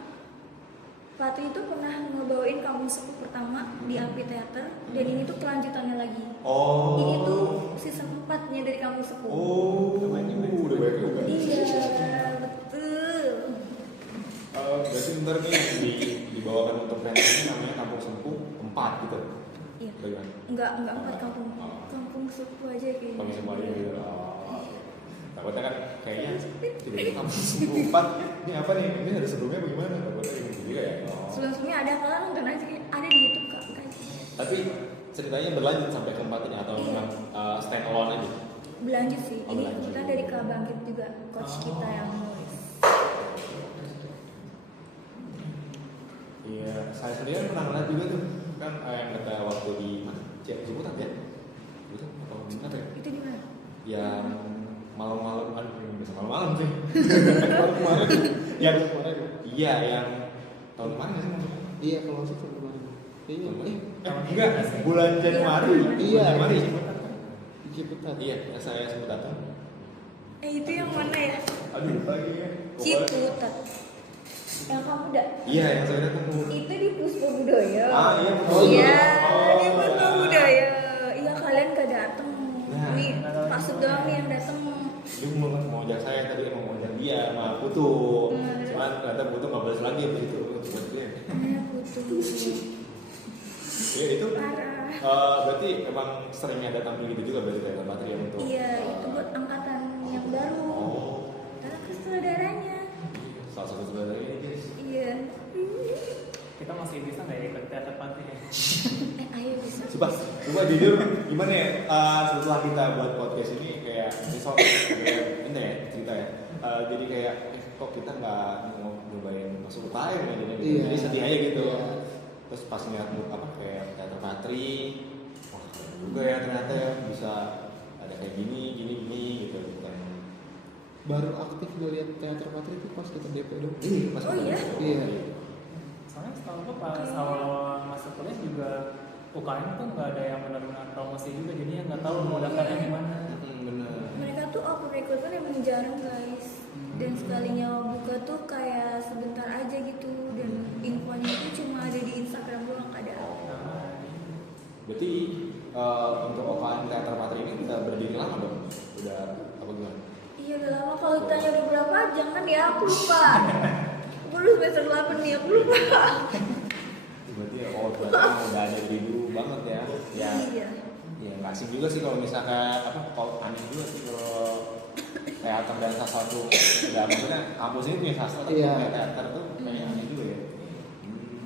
Patri itu pernah ngebawain Kampung Sepuh pertama di Amphitheater dan ini tuh kelanjutannya lagi. Ini tuh season 4-nya dari Kampung Sepuh. Udah banyak juga. Iya, betul. Berarti ntar nih dibawakan untuk pentas namanya Kampung Sepuh 4 gitu. Iya. Bagaimana? Enggak 4 Kampung Sepuh aja kayak Kampung Sepuh aja gitu. gitu. Takutnya kan kayaknya tidak Kampung Sepuh 4. Ini apa nih? Ini ada sebelumnya bagaimana? Takutnya ini juga ya. Sebelumnya ada kalian nonton aja ada di YouTube Kak. Tapi ceritanya berlanjut sampai ke 4 ini atau memang stand alone aja? Berlanjut sih. Oh, Ini berlanjut. kita dari Kak Bangkit juga, coach kita yang nulis. Iya, saya sendiri pernah ngeliat juga tuh kan yang kata waktu di mana? Ciputat ya? Ciputat atau di mana ya? Itu di mana? Yang malam-malam, bisa malam-malam sih. Baru kemarin. Yang kemarin. iya, yang tahun kemarin nggak sih maksudnya? Iya kalau sih tahun kemarin. Iya. Enggak, bulan Januari. Iya. Januari. Ciputat. Iya, saya sempat datang. Itu yang mana ya? Aduh, lagi ya. Ciputat. Yang kamu udah? Iya, yang saya datang tuh. Itu di Puspa Budaya. Iya, Iya, di Puspa Budaya. Iya, kalian gak datang. Nah. Ini maksud doang nih yang datang. Dia mau ajak saya tadi, mau ajak dia sama Putu. Cuman ternyata Putu nggak boleh lagi abis itu. Buat dia. Putu. Iya itu. Parah. Berarti emang sering ada tampil gitu juga berarti kayak materi yang untuk. Iya, itu buat angkatan yang baru. Karena kan saudaranya. Salah satu saudara ini guys. Iya. Kita masih bisa nggak ya ikut teater panti ya? Ayo bisa. Coba jujur gimana ya setelah kita buat podcast ini kayak misal ini ya cerita ya. Jadi kayak kok kita nggak mau nyobain masuk UKM ya jadi sedih aja gitu. Terus pas ngeliat apa kayak teater Patri, wah keren juga ya ternyata ya bisa ada kayak gini gitu bukan. Baru aktif ngeliat teater Patri itu pas kita DP dong. Pas Oh iya? Iya. Soalnya setahu gue pas awal masuk kuliah juga UKM tuh nggak ada yang benar-benar promosi juga, jadinya nggak tahu mau daftarnya gimana. Bener. Mereka tuh open recruitment emang jarang guys. Dan sekalinya buka tuh kayak sebentar aja gitu. Dan infonya itu cuma ada di Instagram doang kadang. Berarti untuk UKM teater Patri ini udah berdiri lama dong? Udah apa gimana? Iya udah lama, kalau ditanya udah berapa jangan ya aku lupa. Aku dulu semester 8 nih, aku lupa. Berarti udah ada dari dulu banget ya. Ya. Iya. Ya nggak asing juga sih kalau misalkan kalau aneh juga sih kalau teater dan sastra tuh nggak maksudnya kampus ini punya sastra tapi Iya. punya teater tuh kayak aneh juga ya.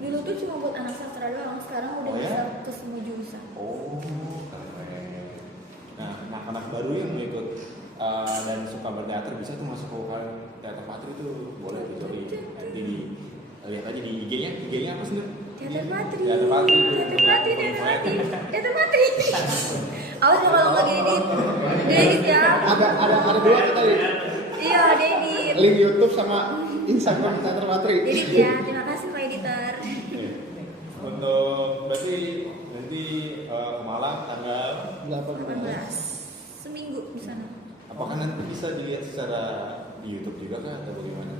Dulu tuh cuma buat anak sastra doang, sekarang udah Oh, ya? bisa ke semua jurusan. Oh, keren. Nah, anak-anak baru yang mau ikut dan suka berteater bisa tuh masuk ke UKM Teater Patri tuh boleh dicoba nanti lihat aja di IG-nya apa sih? Teater Patri. Teater Patri. Teater Patri. Awas ya kalau nggak diedit ya. Ada dua kita ya. Iya, diedit. Link YouTube sama Instagram Teater Patri. Edit ya, terima kasih Pak Editor. Untuk berarti nanti ke Malang tanggal 18 seminggu di sana. apakah nanti bisa dilihat secara di YouTube juga kah atau bagaimana?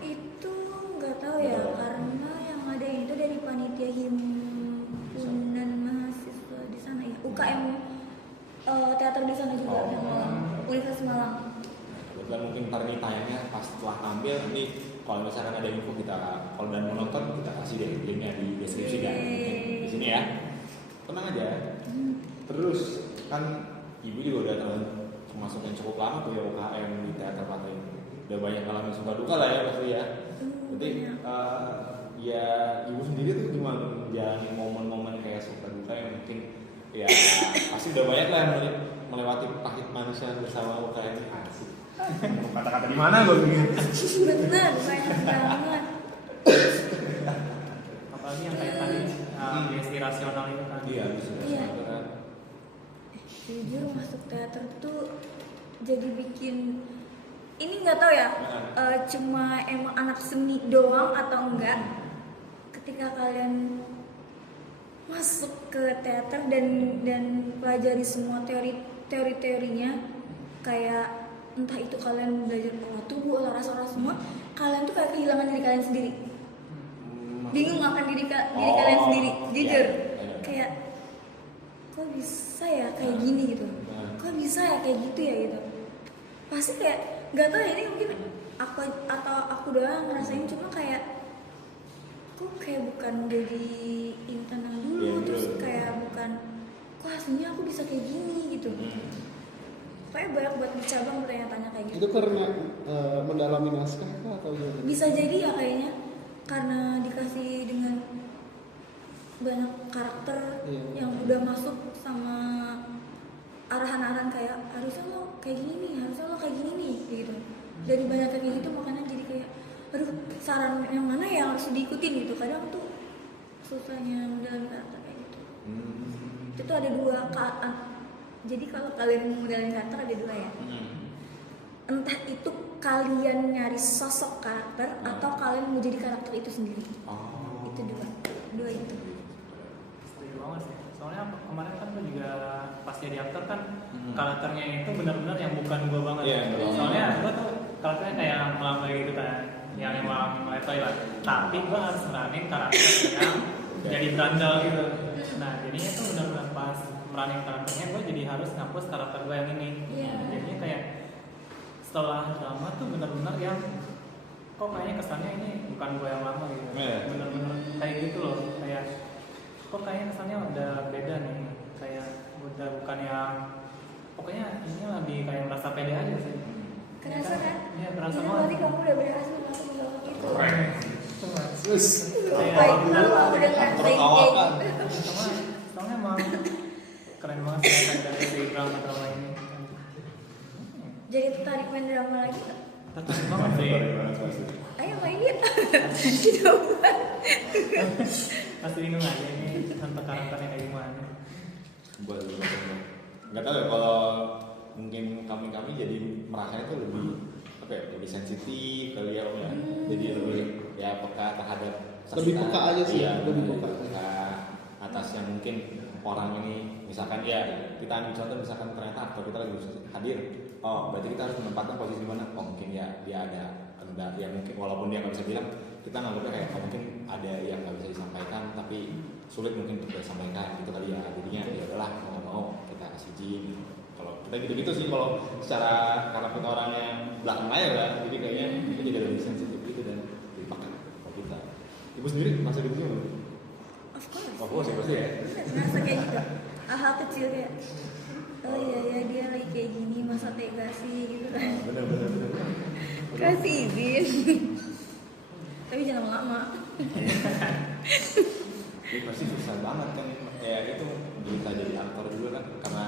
Itu nggak tahu ya, karena yang ada itu dari panitia himpunan mahasiswa di sana ya, UKM teater di sana juga, yang Malang, Universitas Malang. Kebetulan mungkin ntar ini tayangnya pas setelah tampil nanti kalau misalkan ada info kita kalau dan mau nonton kita kasih deh linknya di deskripsi kan mungkin di sini ya, tenang aja. Terus kan ibu juga udah termasuk yang cukup lama tuh ya UKM di Teater Patri, udah banyak ngalamin suka duka lah ya pasti ya. Berarti ya ibu sendiri tuh cuma menjalani momen-momen kayak suka duka yang mungkin ya pasti udah banyak lah yang melewati pahit manisnya bersama UKM ini. Asik. Kata-kata di mana gue begini? Bener, banyak banget. Apalagi yang kayak tadi gesti rasional itu kan. Iya, bisa. Iya. Jujur masuk teater tuh jadi bikin ini nggak tahu ya, cuma emang anak seni doang atau enggak. Ketika kalian masuk ke teater dan pelajari semua teori-teorinya, kayak entah itu kalian belajar olah tubuh, olah rasa semua, kalian tuh kayak kehilangan diri kalian sendiri. Bingung akan diri kalian sendiri, jujur. Kayak kok bisa ya kayak gini gitu, kok bisa ya kayak gitu ya gitu. Pasti kayak nggak tahu ya, ini mungkin aku doang ngerasain, cuma kayak kok kayak bukan dari internal dulu, terus kayak bukan kok aslinya aku bisa kayak gini gitu. Kayak banyak buat bercabang bertanya-tanya kayak gitu. Itu karena mendalami naskah kah atau gimana? Bisa jadi ya kayaknya karena dikasih dengan banyak karakter yang udah masuk sama arahan-arahan kayak harusnya lo kayak gini nih, harusnya lo kayak gini nih gitu. Dari banyak kayak gitu makanya jadi kayak aduh, saran yang mana yang harus diikutin gitu. Kadang tuh susahnya dalam karakter kayak gitu. Itu ada dua jadi kalau kalian mau modalin karakter ada dua ya. Entah itu kalian nyari sosok karakter atau kalian mau jadi karakter itu sendiri. Itu dua itu. Setuju banget sih. Soalnya kemarin kan gue juga pas jadi aktor kan karakternya itu benar-benar yang bukan gue banget. Iya, Soalnya gue tuh karakternya kayak melambai gitu kan, yang emang melambai lah. Tapi gue harus meranin karakter yang jadi berandal gitu. Nah jadinya tuh benar-benar pas meranin karakternya gue jadi harus ngapus karakter gue yang ini. Jadinya kayak setelah drama tuh benar-benar yang kok kayaknya kesannya ini bukan gue yang lama gitu. Benar-benar kayak gitu loh, kayak kok kayaknya kesannya udah beda nih, kayak udah bukan yang pokoknya ini lebih kayak merasa pede aja sih. Kerasa kan? Iya, kerasa Ini banget. berarti kamu udah berhasil masuk ke dalam itu. Terus Baik, kalau udah ngerasain kayak gitu. Soalnya emang keren banget sih kayak dari si drama ini. Jadi tertarik main drama lagi nggak? Tertarik banget sih. Ayo main ya. Coba. Masih bingung aja ini tentang karakternya kayak gimana. nggak tahu ya kalau mungkin kami jadi merasa itu lebih apa ya, lebih sensitif kali ya Om ya. Jadi lebih ya peka terhadap Lebih peka aja sih, ya, lebih peka peka. atas yang mungkin orang ini misalkan ya kita ambil contoh misalkan ternyata aktor kita lagi hadir, oh berarti kita harus menempatkan posisi di mana? Oh mungkin ya dia ada kendala yang mungkin walaupun dia nggak bisa bilang, kita nganggapnya kayak oh, mungkin ada yang nggak bisa disampaikan tapi sulit mungkin untuk disampaikan gitu kali ya. Jadinya ya udahlah mau nggak mau kita kasih izin. Kalau kita gitu-gitu sih kalau secara karena kita orangnya belakang layar ya, jadi kayaknya kita jadi lebih sensitif gitu dan Ibu sendiri merasa gitu juga? Of course. Of course ya pasti ya. Bener, merasa kayak gitu. Hal kecil kayak, oh iya ya dia lagi kayak gini, masa tega sih gitu kan. Bener. Kasih izin. Tapi jangan lama. Ini pasti susah banget kan, ya itu kita jadi aktor juga kan, karena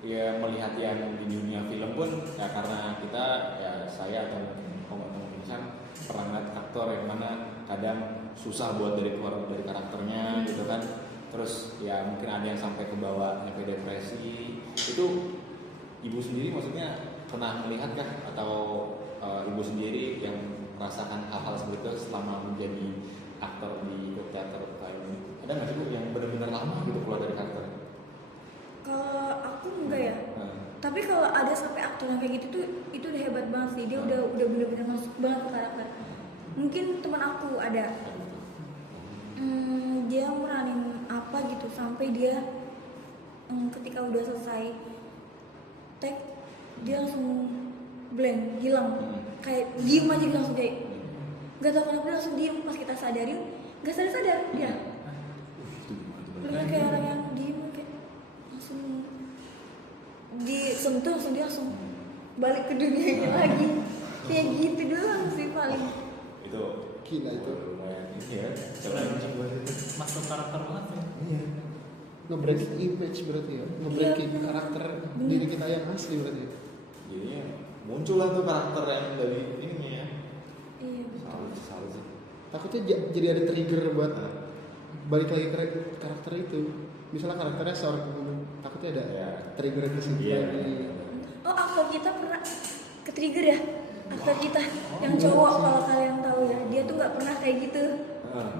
ya melihat yang di dunia film pun ya karena kita ya saya atau teman-teman Insan pernah ngeliat aktor yang mana kadang susah buat keluar dari karakternya gitu kan, terus ya mungkin ada yang sampai ke bawah sampai depresi. Itu ibu sendiri maksudnya pernah melihat kah atau ibu sendiri yang merasakan hal-hal seperti itu selama menjadi aktor di teater kayak ini? Ada nggak sih Bu yang benar-benar lama gitu keluar dari karakter? Kalau aku enggak ya. Tapi kalau ada sampai aktor yang kayak gitu tuh itu udah hebat banget sih. Dia udah bener-bener masuk banget ke karakter. Mungkin teman aku ada. Dia meranin apa gitu sampai dia ketika udah selesai tag dia langsung blank, hilang. Kayak diem aja gitu, langsung kayak gak tau kenapa dia langsung diem. Pas kita sadarin gak sadar dia. Bener kayak orang yang diem kayak langsung disentuh langsung dia langsung balik ke dunianya lagi. Kayak gitu doang sih paling. Itu Gila itu. lumayan ini ya. Challenging buat itu. Masuk karakter banget ya. Iya. Nge-breaking image berarti ya. Nge-breaking Iya, karakter bener. diri kita yang asli berarti. Jadinya muncul lah tuh karakter yang dari ini ya. Iya betul. Salut sih. Takutnya jadi ada trigger buat balik lagi ke karakter itu. Misalnya karakternya seorang pembunuh, takutnya ada Ya. trigger ke situ Iya. lagi. Oh aktor kita pernah ke trigger ya. Aktor kita yang cowok kalau kalian tahu ya, dia tuh nggak pernah kayak gitu.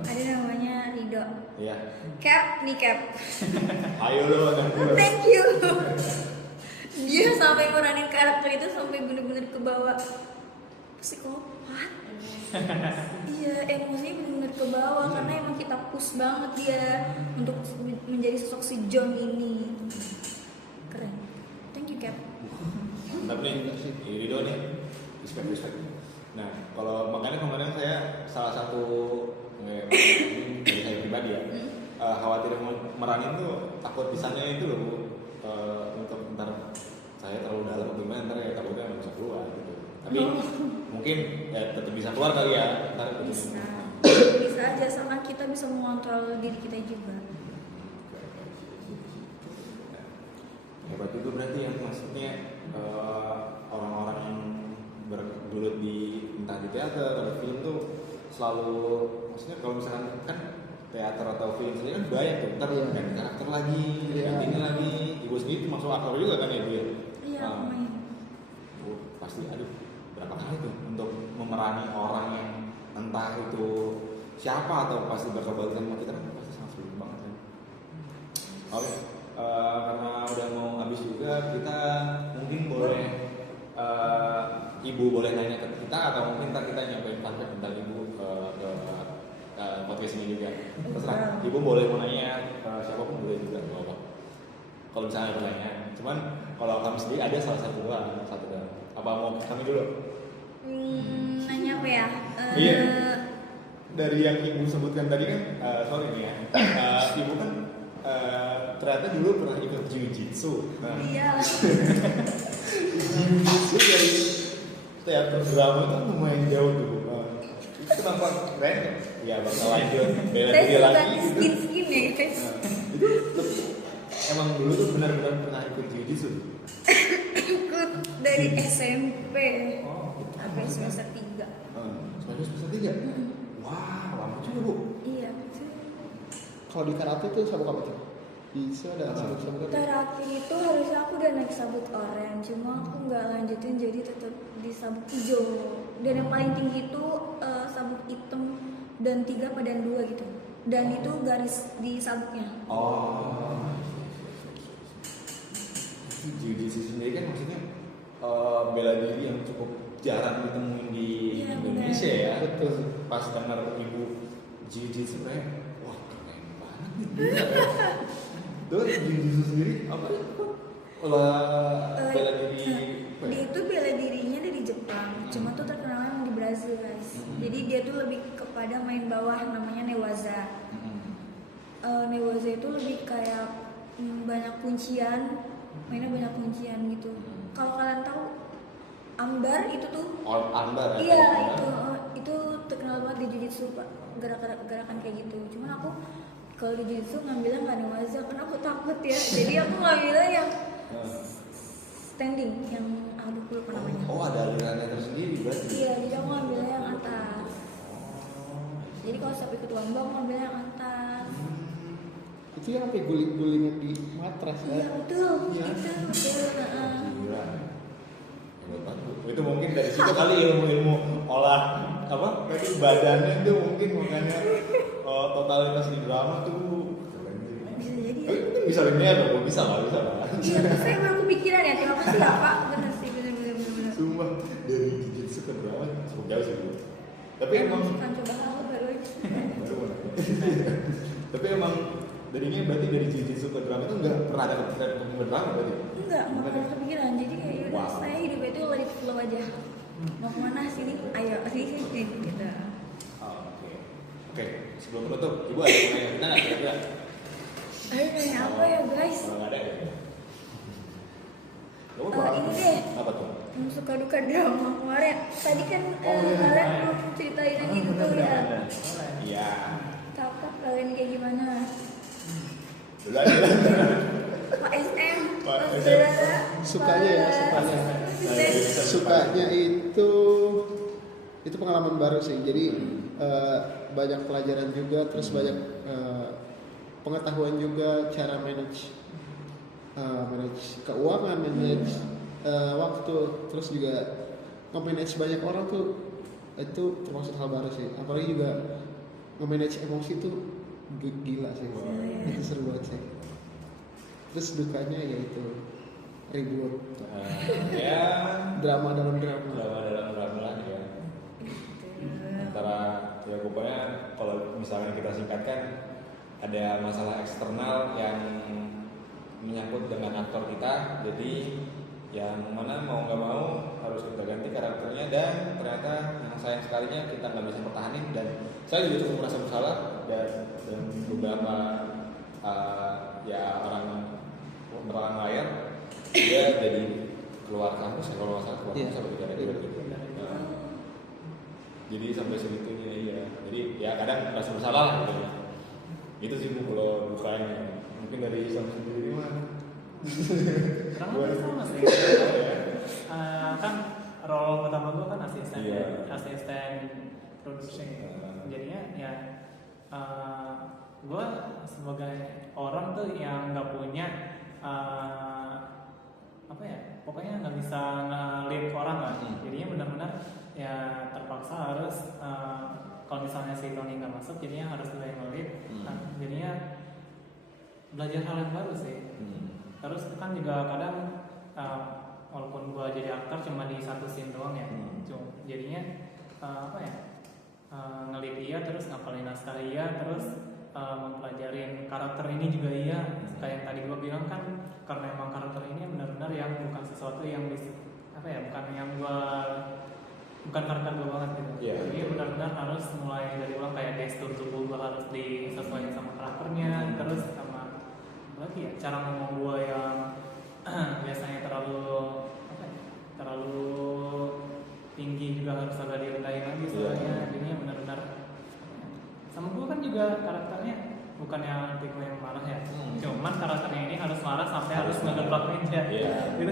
Ada namanya Rido. Iya. Cap nih Cap. Ayo lo dan gue. Thank you. Dia sampai meranin karakter itu sampai bener-bener ke bawah psikopat. Iya, emosinya bener-bener ke bawah karena emang kita push banget dia untuk menjadi sosok si John ini. Keren. Thank you Cap. Mantap nih, ini Rido nih. Respect. Nah, kalau makanya kemarin saya salah satu ini dari saya pribadi ya, khawatir meranin tuh takut bisanya itu loh Bu, untuk ntar saya terlalu dalam gimana ntar ya takutnya nggak bisa keluar gitu. Tapi mungkin ya tetap bisa keluar kali ya ntar Bisa aja sama kita bisa mengontrol diri kita juga. Hebat juga berarti yang maksudnya orang-orang yang bergelut di entah di teater atau di film tuh selalu maksudnya kalau misalkan kan teater atau film sendiri kan banyak tuh ntar ganti karakter lagi, ganti ini lagi. Ibu sendiri masuk aktor juga kan ya Bu ya? Iya, lumayan. Pasti aduh berapa kali tuh untuk memerani orang yang entah itu siapa atau pasti berkebalikan sama kita kan pasti sangat sulit banget kan. Oke, karena udah mau habis juga kita mungkin boleh Ibu boleh nanya ke kita atau mungkin ntar kita nyampein fun fact tentang Ibu ke podcast ini juga. Terserah, Ibu boleh mau nanya siapapun boleh juga nggak apa. Kalau misalnya ada pertanyaan, cuman kalau kami sendiri ada salah satu doang. Apa mau kami dulu? Nanya apa ya? Iya. Dari yang Ibu sebutkan tadi kan, sorry nih ya, Ibu kan ternyata dulu pernah ikut jiu-jitsu. Nah, Iya. jiu-jitsu dari teater drama kan lumayan jauh tuh. Itu kenapa keren? Ya bakal lanjut bela Saya diri suka lagi. skin ya guys. Itu emang dulu tuh benar-benar pernah ikut jiu-jitsu. Ikut dari SMP Oh, sampai semester 3. semester 3? Wah, lama juga Bu. Iya betul. Kalau di karate itu sabuk apa tuh? Bisa ada sabuk-sabuk apa? Terakhir itu harusnya aku udah naik sabuk oranye, cuma aku nggak lanjutin jadi tetap di sabuk hijau. Dan yang paling tinggi itu sabuk hitam dan 3 pada 2 gitu. Dan itu garis di sabuknya. Oh. Jiu-jitsu sendiri kan maksudnya bela diri yang cukup jarang ditemuin di Iya, Indonesia ya. Betul. Pas dengar Ibu jiu-jitsu kayak wah keren banget nih. Tuh jiu-jitsu sendiri apa? Olah bela diri. Dia itu bela dirinya dari Jepang, cuma tuh terkenalnya di Brazil. Brazil guys. Jadi dia tuh lebih kepada main bawah, namanya Newaza. Newaza itu lebih kayak banyak kuncian, mainnya banyak kuncian gitu. Kalau kalian tahu Ambar itu tuh, Ambar ya? iya itu terkenal banget di Jiu-Jitsu Pak, gerakan kayak gitu. Cuman aku kalau di Jiu-Jitsu ngambilnya nggak Newaza karena aku takut ya. Jadi aku ngambilnya yang standing, yang aduh lupa namanya. Oh, ada alirannya tersendiri berarti. Iya, jadi aku ngambilnya yang atas. Jadi kalau sampai ikut lomba aku ngambilnya yang atas. Itu yang sampai guling-gulingan di matras Iya kan? betul, Iya. itu betul. Gila. Hebat banget. Itu mungkin dari situ kali ilmu-ilmu olah apa tadi badannya itu mungkin makanya totalitas di drama tuh keren sih. Bisa jadi ya. Tapi mungkin bisa linear loh, bisa lah. Iya, saya baru kepikiran ya. Terima kasih ya Pak. Bener sih, bener. Sumpah dari jiu-jitsu ke drama cukup jauh sih. Bu. Tapi emang kan coba hal baru aja. baru mana? Tapi emang darinya berarti dari jiu-jitsu ke drama itu nggak pernah ada kepikiran untuk berdrama berarti? Enggak pernah kepikiran. Jadi kayak yaudah Wow. saya hidup itu let it flow aja. Mau kemana sini? Ayo sini gitu. Oke. Sebelum penutup, ibu ada yang nanya kita nggak kira-kira? Ayo nanya apa ya guys? Kalau nggak ada ya? Ini deh. Apa tuh? Yang suka duka drama kemarin. Tadi kan iya. kalian belum ceritain aja gitu ya. Iya. Kakak kalian kayak gimana? Dulu aja. Pak SM, Pak Mas SM. Dara, Sukanya ya, sukanya. Sukanya itu pengalaman baru sih. Jadi banyak pelajaran juga, terus banyak pengetahuan juga cara manage keuangan, manage waktu, terus juga nge-manage banyak orang tuh itu termasuk hal baru sih. Apalagi juga nge-manage emosi tuh gila sih. Itu seru banget sih. Terus dukanya yaitu ribut, Ya. drama dalam drama. Drama lah ya. Antara ya pokoknya kalau misalnya kita singkatkan ada masalah eksternal yang menyangkut dengan aktor kita, jadi yang mana mau nggak mau harus kita ganti karakternya dan ternyata yang sayang sekalinya kita nggak bisa pertahanin dan saya juga cukup merasa bersalah dan beberapa ya orang penerang layar dia jadi keluar kampus ya kalau nggak salah keluar kampus sampai tidak ada gitu. Jadi sampai segitunya iya. Jadi ya kadang merasa bersalah lah gitu. Itu sih Bu kalau dukanya. Mungkin dari Sam sendiri mana? Kurang lebih sama sih. Kan role pertama gue kan asisten, Iya. asisten produksi. Jadinya ya gue sebagai orang tuh yang nggak punya apa ya, pokoknya nggak bisa nge-lead orang lah. Jadinya benar-benar ya terpaksa harus kalau misalnya si Tony nggak masuk, jadinya harus gue yang nge-lead. Jadinya belajar hal yang baru sih. Terus kan juga kadang walaupun gua jadi aktor cuma di satu scene doang ya, jadinya apa ya, ngelit iya, terus ngapalin naskah iya, terus mempelajarin karakter ini juga iya. Kayak yang tadi gua bilang kan, karena emang karakter ini benar-benar yang bukan sesuatu yang bisa apa ya, bukan karakter gua banget gitu. Jadi benar-benar harus mulai dari ulang, kayak gestur tubuh gua harus disesuaikan sama karakternya, terus sama lagi ya, cara ngomong gua yang biasanya terlalu tinggi juga harus agak direndahin lagi soalnya. Jadinya benar-benar sama gua kan juga karakternya bukan yang tipe yang marah ya, cuman karakternya ini harus marah sampai harus ngegeplak meja. Gitu.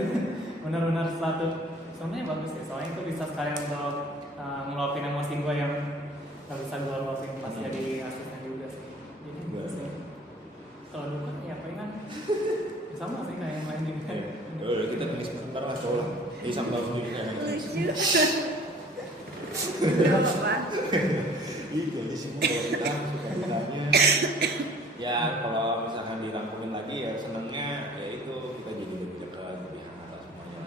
Benar-benar satu sebenarnya bagus sih, soalnya itu bisa sekalian untuk ngeluapin emosi gua yang nggak bisa gua luapin pas jadi asisten juga sih. Jadi bagus sih. Kalau duka ya palingan sama sih kayak yang lain juga. Kita tulis sebentar lah cowok lah. Ini sambil sendiri kayak Gak apa-apa. jadi semua kalau kita suka dukanya ya kalau misalkan dirangkumin lagi ya senengnya ya itu kita jadi lebih dekat, lebih hangat lah semuanya.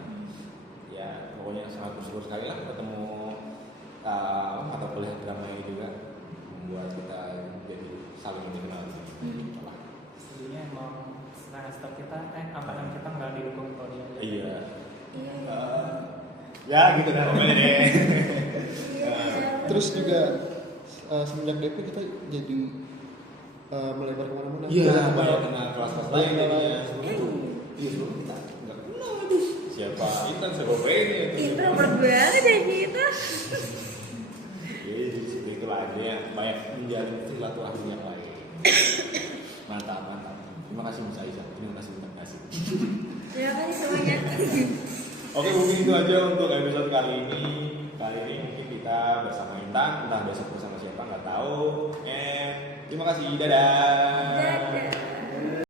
Ya pokoknya sangat bersyukur sekali lah ketemu mata kuliah drama ini juga membuat kita jadi saling mengenal. Jadinya emang semester kita angkatan kita nggak didukung kalau dia. Iya. Iya. Ya gitu dah pokoknya deh. Terus juga semenjak DP kita jadi melebar kemana-mana. Iya, banyak kenal kelas-kelas lain Banyak jadinya. kenal. Iya, sebelum kita nggak kenal aduh. Siapa Intan, siapa Feni itu. Introvert banget ya kita. Jadi seperti itulah akhirnya banyak menjalin silaturahmi yang lain. Mantap, mantap. Terima kasih Mas Aisyah. Terima kasih, terima kasih. Terima kasih semuanya. Oke, mungkin itu aja untuk episode kali ini. Kali ini mungkin kita bersama Intan, entah besok bersama siapa nggak tahu. Terima kasih, dadah. Dadah.